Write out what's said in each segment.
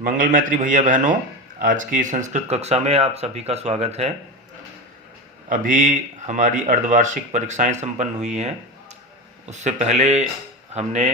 मंगल मैत्री भैया बहनों, आज की संस्कृत कक्षा में आप सभी का स्वागत है। अभी हमारी अर्धवार्षिक परीक्षाएं संपन्न हुई हैं। उससे पहले हमने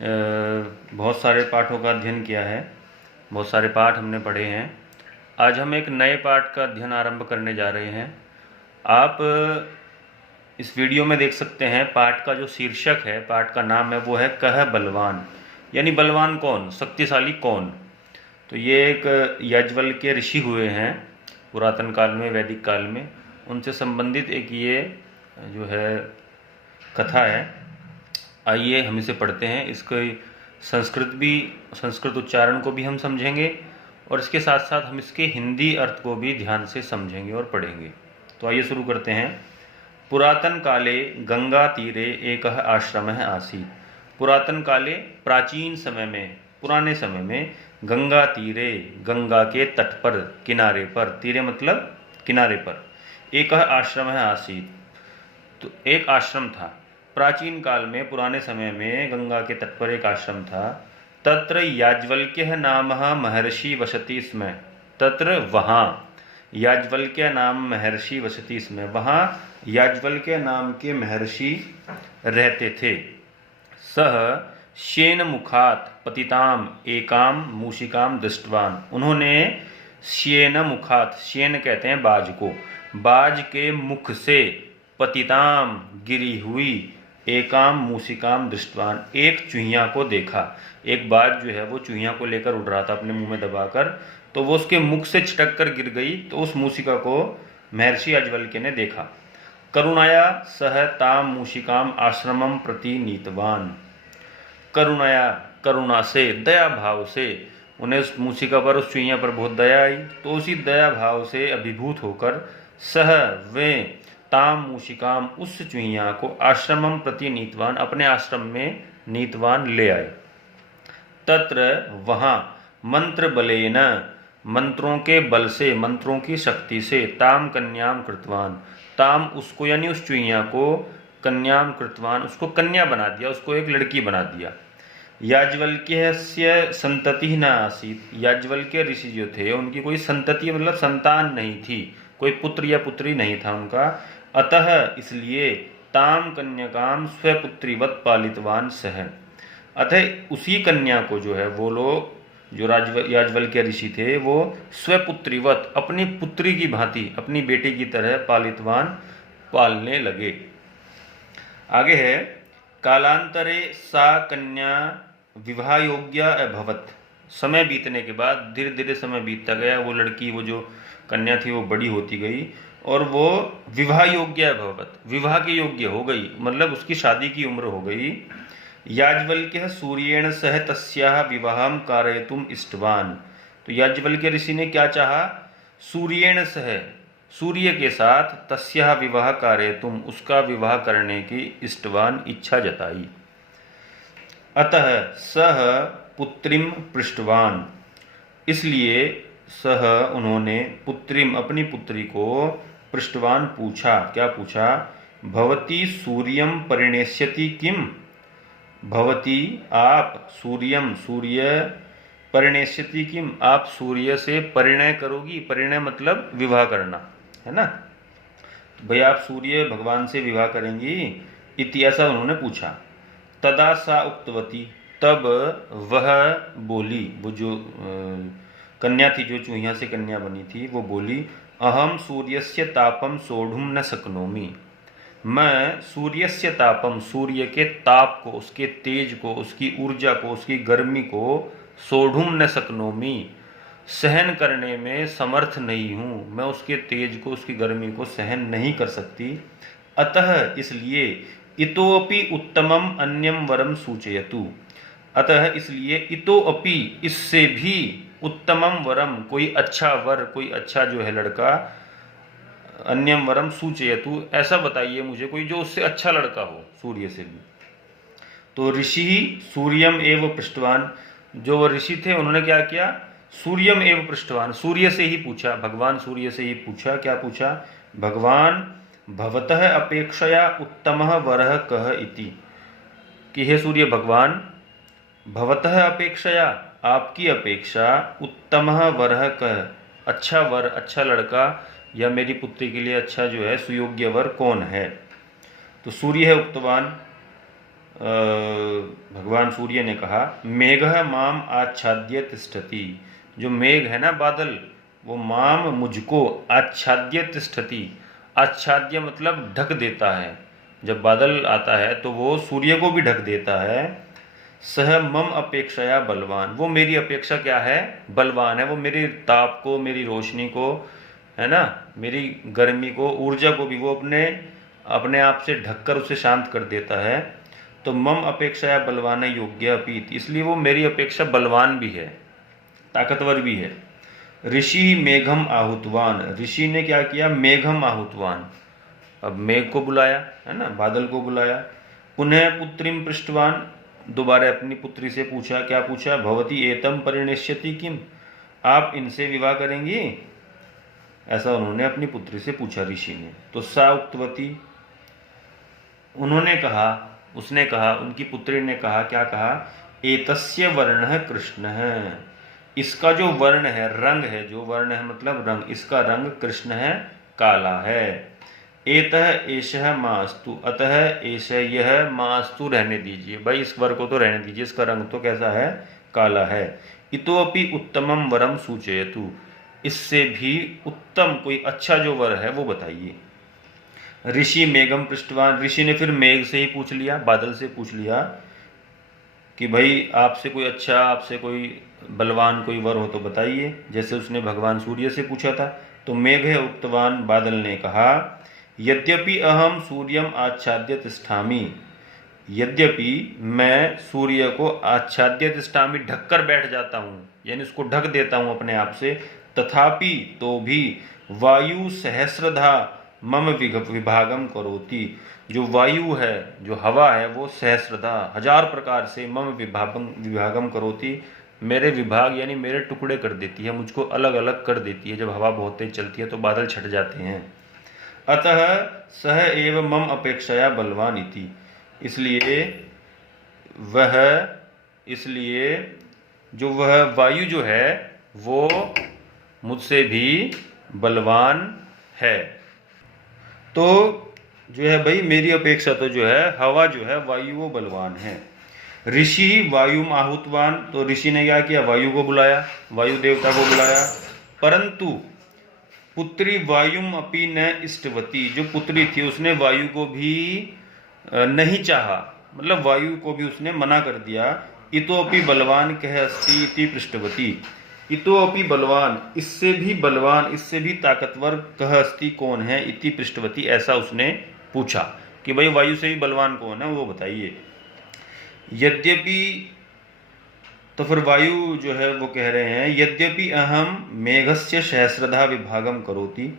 बहुत सारे पाठों का अध्ययन किया है, बहुत सारे पाठ हमने पढ़े हैं। आज हम एक नए पाठ का अध्ययन आरंभ करने जा रहे हैं। आप इस वीडियो में देख सकते हैं पाठ का जो शीर्षक है, पाठ का नाम है, वो है कह बलवान, यानी बलवान कौन, शक्तिशाली कौन। तो ये एक याज्ञवल्क्य ऋषि हुए हैं पुरातन काल में, वैदिक काल में, उनसे संबंधित एक ये जो है कथा है। आइए हम इसे पढ़ते हैं। इसके संस्कृत उच्चारण को भी हम समझेंगे और इसके साथ साथ हम इसके हिंदी अर्थ को भी ध्यान से समझेंगे और पढ़ेंगे। तो आइए शुरू करते हैं। पुरातन काले गंगा तीरे एक आश्रमः आसीत्। पुरातन काले, प्राचीन समय में, पुराने समय में, गंगा तीरे, गंगा के तट पर, किनारे पर, तीरे मतलब किनारे पर, एक आश्रमः आसीत्, तो एक आश्रम था। प्राचीन काल में, पुराने समय में गंगा के तट पर एक आश्रम था। तत्र याज्ञवल्क्यः नामः महर्षि वसति स्म। तत्र वहाँ, याज्ञवल्क्य नाम महर्षि वसति स्म, वहाँ याज्ञवल्क्य नाम के महर्षि रहते थे। सह श्येन मुखात पतिताम एकाम मूषिकाम दृष्टवान। उन्होंने श्येन मुखात, श्येन कहते हैं बाज को, बाज के मुख से, पतिताम गिरी हुई, एकाम मूषिकाम दृष्टवान एक चूहिया को देखा। एक बाज जो है वो चूहिया को लेकर उड़ रहा था अपने मुंह में दबाकर, तो वो उसके मुख से छिटक कर गिर गई, तो उस मूषिका को महर्षि याज्ञवल्क्य ने देखा। करुणाया सह ताम मूषिकाम आश्रमम प्रति नीतवान। करुणाया, करुणा से, दया भाव से, उन्हें उस मूषिका पर, उस चूहिया पर बहुत दया आई, तो उसी दया भाव से अभिभूत होकर सह, वे, ताम मूषिकाम, उस चूहिया को आश्रमम प्रति नीतवान, अपने आश्रम में नीतवान ले आए। तत्र वहाँ, मंत्र बलेन, मंत्रों के बल से, मंत्रों की शक्ति से, ताम कन्याम कृतवान, ताम उसको यानी उस चूहिया को, कन्याम कृतवान उसको कन्या बना दिया, उसको एक लड़की बना दिया। याज्ञवल्क्यस्य संतति न आसीत्। याज्ञवल्क्य ऋषि जो थे उनकी कोई संतति मतलब संतान नहीं थी, कोई पुत्र या पुत्री नहीं था उनका। अतः इसलिए ताम कन्यकाम स्वपुत्रीवत पालितवान सह। अतः उसी कन्या को जो है वो लोग, जो याज्ञवल्क्य ऋषि थे, वो स्वपुत्रीवत, अपनी पुत्री की भांति, अपनी बेटी की तरह पालितवान, पालने लगे। आगे है, कालांतरे सा कन्या विवाह योग्य अभवत। समय बीतने के बाद, धीरे धीरे समय बीतता गया, वो लड़की, वो जो कन्या थी वो बड़ी होती गई और वो विवाह योग्य अभवत, विवाह के योग्य हो गई, मतलब उसकी शादी की उम्र हो गई। याज्ञवल्क्यः सूर्येण सह तस्याः विवाहं कारयितुम् इष्टवान। तो याज्ञवल्क्य ऋषि ने क्या चाहा? सूर्येण सह, सूर्य के साथ, तस्याः विवाह कारयितुम, उसका विवाह करने की इष्टवान, इच्छा जताई। अतः सह पुत्रीम पृष्टवान, इसलिए सह उन्होंने, पुत्रीम अपनी पुत्री को, पृष्टवान पूछा, क्या पूछा? भवती सूर्यम परिणेष्यति किम। भवती आप, सूर्यम सूर्य, परिणेष्यति किम आप सूर्य से परिणय करोगी। परिणय मतलब विवाह करना, है ना। तो भाई आप सूर्य भगवान से विवाह करेंगी, इति ऐसा उन्होंने पूछा। तदा सा उक्तवती, तब वह बोली, वो जो कन्या थी, जो चूहिया से कन्या बनी थी, वो बोली, अहम सूर्यस्य तापम सोढ़ुम न शक्नोमि। मैं सूर्यस्य तापम, सूर्य के ताप को, उसके तेज को, उसकी ऊर्जा को, उसकी गर्मी को, सोढ़ुम न शक्नोमि, सहन करने में समर्थ नहीं हूँ। मैं उसके तेज को, उसकी गर्मी को सहन नहीं कर सकती। अतः इसलिए, इतोपि उत्तमम अन्यम वरम सूचयतु। अतः इसलिए, इतोपि इससे भी, उत्तमम वरम कोई अच्छा वर, कोई अच्छा जो है लड़का, अन्यम वरम सूचयतु ऐसा बताइए मुझे कोई जो उससे अच्छा लड़का हो, सूर्य से भी। तो ऋषि सूर्यम एव पृष्ठवान, जो वो ऋषि थे उन्होंने क्या किया? सूर्यम एव पृष्ठवान, सूर्य से ही पूछा, भगवान सूर्य से ही पूछा। क्या पूछा? भगवान भवतः अपेक्षया उत्तमः वरः कः इति, कि हे सूर्य भगवान, भवतः अपेक्षया, आपकी अपेक्षा उत्तमः वरः कः, अच्छा वर, अच्छा लड़का या मेरी पुत्री के लिए अच्छा जो है सुयोग्य वर कौन है। तो सूर्य है उक्तवान, भगवान सूर्य ने कहा, मेघः माम आच्छाद्य तिष्ठति, जो मेघ है ना बादल, वो माम मुझको, आच्छाद्य तिष्ठति, आच्छाद्य मतलब ढक देता है, जब बादल आता है तो वो सूर्य को भी ढक देता है। सह मम अपेक्षाया बलवान, वो मेरी अपेक्षा क्या है, बलवान है, वो मेरी ताप को, मेरी रोशनी को, है ना, मेरी गर्मी को, ऊर्जा को भी वो अपने अपने आप से ढककर उसे शांत कर देता है। तो मम अपेक्षाया बलवान है योग्य अपीत, इसलिए वो मेरी अपेक्षा बलवान भी है, ताकतवर भी है। ऋषि मेघम आहुतवान, ऋषि ने क्या किया, मेघम आहुतवान, अब मेघ को बुलाया, है ना, बादल को बुलाया। पुनः पुत्रीम पृष्ठवान, दोबारा अपनी पुत्री से पूछा, क्या पूछा, भवती एतम परिणेष्यति किम, आप इनसे विवाह करेंगी, ऐसा उन्होंने अपनी पुत्री से पूछा ऋषि ने। तो सा उक्तवती, उन्होंने कहा, उसने कहा, उनकी पुत्री ने कहा, क्या कहा, एतस्य वर्णः कृष्णः, इसका जो वर्ण है, रंग है, जो वर्ण है मतलब रंग, इसका रंग कृष्ण है, काला है। एतः एषः मास्तु, अतः एष, यह, मास्तु रहने दीजिए, भाई इस वर को तो रहने दीजिए, इसका रंग तो कैसा है, काला है। इतोपि उत्तमम वरम सूचयतु, इससे भी उत्तम कोई अच्छा जो वर है वो बताइए। ऋषि मेघम पृष्ठवान, ऋषि ने फिर मेघ से ही पूछ लिया, बादल से पूछ लिया कि भाई आपसे कोई अच्छा, आपसे कोई बलवान कोई वर हो तो बताइए, जैसे उसने भगवान सूर्य से पूछा था। तो मेघ है उक्तवान, बादल ने कहा, यद्यपि अहम सूर्यम आच्छाद्य तिष्ठामि, यद्यपि मैं सूर्य को आच्छाद्य तिष्ठामि, ढककर बैठ जाता हूँ, यानी उसको ढक देता हूँ अपने आप से, तथापि तो भी वायु सहस्रधा मम विभागम करोति, जो वायु है, जो हवा है, वो सहस्रधा, 1000 प्रकार से मम विभागम करोति, मेरे विभाग यानी मेरे टुकड़े कर देती है, मुझको अलग अलग कर देती है। जब हवा बहुत तेज चलती है तो बादल छट जाते हैं। अतः सह एव मम अपेक्षाया बलवान इति, इसलिए जो वह वायु जो है वो मुझसे भी बलवान है। तो जो है भाई मेरी अपेक्षा तो जो है हवा जो है, वायु वो बलवान है। ऋषि वायुम आहुतवान, तो ऋषि ने क्या किया, वायु को बुलाया, वायु देवता को बुलाया। परंतु पुत्री वायुम अपि न इष्टवती, जो पुत्री थी उसने वायु को भी नहीं चाहा, मतलब वायु को भी उसने मना कर दिया। इतोपि बलवान कह अस्ति इति पृष्ठवती, इतोपि बलवान, इससे भी बलवान, इससे भी ताकतवर कह अस्ति कौन है, इति पृष्ठवती, ऐसा उसने पूछा कि भाई वायु से भी बलवान कौन है वो बताइए। यद्यपि, तो फिर वायु जो है वो कह रहे हैं, यद्यपि अहम मेघस्य सहस्रधा विभागम करोति,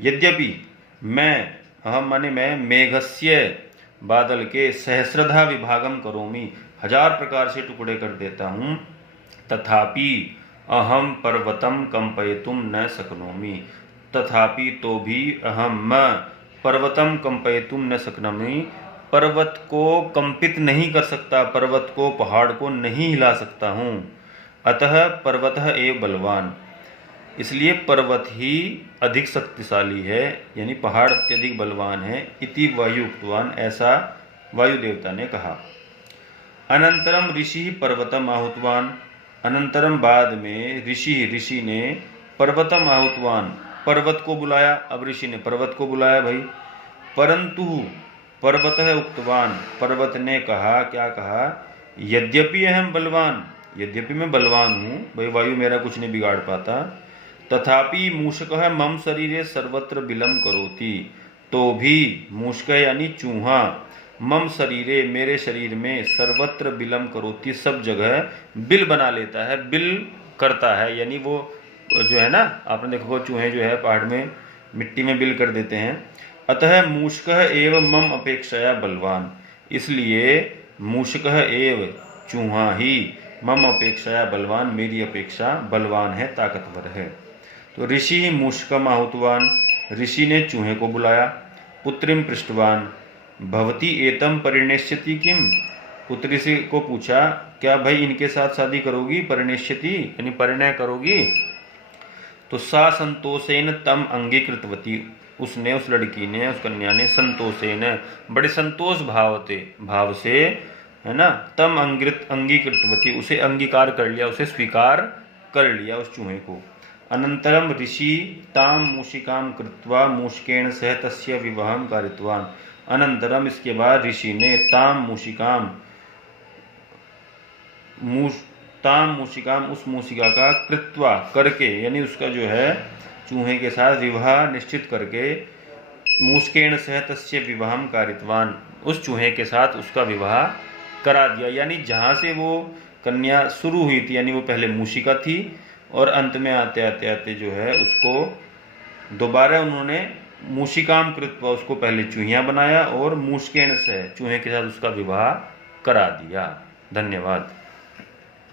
यद्यपि मैं, अहम माने मैं, मेघस्य बादल के, सहस्रधा विभागम करोमि 1000 प्रकार से टुकड़े कर देता हूँ, तथापि अहम पर्वतम कंपयितुम न शक्नोमि, तथापि तो भी अहम पर्वतम कंपयितुम न शक्नोमि, पर्वत को कंपित नहीं कर सकता, पर्वत को, पहाड़ को नहीं हिला सकता हूँ। अतः पर्वतः एव बलवान, इसलिए पर्वत ही अधिक शक्तिशाली है, यानी पहाड़ अत्यधिक बलवान है। इति वायु उक्तवान, ऐसा वायु देवता ने कहा। अनंतरम ऋषि पर्वतम आहुतवान, अनंतरम बाद में ऋषि ने पर्वतम आहुतवान, पर्वत को बुलाया। अब ऋषि ने पर्वत को बुलाया भाई। परंतु पर्वतः उक्तवान, पर्वत ने कहा, क्या कहा, यद्यपि अहम बलवान, यद्यपि मैं बलवान हूँ, भाई वायु मेरा कुछ नहीं बिगाड़ पाता, तथापि मूषकः मम शरीरे सर्वत्र बिलम करोति, तो भी मूषक यानी चूहा, मम शरीरे, मेरे शरीर में, सर्वत्र बिलम करोति, सब जगह बिल बना लेता है, बिल करता है, यानी वो जो है ना, आपने देखा होगा चूहे जो है पहाड़ में मिट्टी में बिल कर देते हैं। अतः मूषकः एव मम अपेक्षाया बलवान, इसलिए मूषकः एव, चूहा ही, मम अपेक्षाया बलवान, मेरी अपेक्षा बलवान है, ताकतवर है। तो ऋषि मूषकम आहुतवान, ऋषि ने चूहे को बुलाया। पुत्रिम पृष्ठवान, भवती एतम परिणेष्यति किम, पुत्री से को पूछा, क्या भाई इनके साथ शादी करोगी, परिणेष्यति यानी परिणय करोगी? तो सा संतोषेन तम अंगीकृतवती, उसने, उस लड़की ने, उस कन्या ने संतोषेन बड़े संतोष भाव से, है ना, तम अंगीकृतवती उसे अंगीकार कर लिया, उसे स्वीकार कर लिया उस चूहे को। अनंतरम ऋषि ताम मूषिकाम कृत्वा मूषकेण सह तस्य विवाहम कारितवान। अनंतरम इसके बाद ऋषि ने ताम मूषिकाम उस मूषिका का कृत्वा करके, यानी उसका जो है चूहे के साथ विवाह निश्चित करके, मूषकेण सह तस्य विवाहम कारितवान उस चूहे के साथ उसका विवाह करा दिया। यानी जहाँ से वो कन्या शुरू हुई थी, यानी वो पहले मूषिका थी और अंत में आते आते आते जो है उसको दोबारा उन्होंने मूषिकाम कृत्वा, उसको पहले चूहिया बनाया और मूषकेण से चूहे के साथ उसका विवाह करा दिया। धन्यवाद।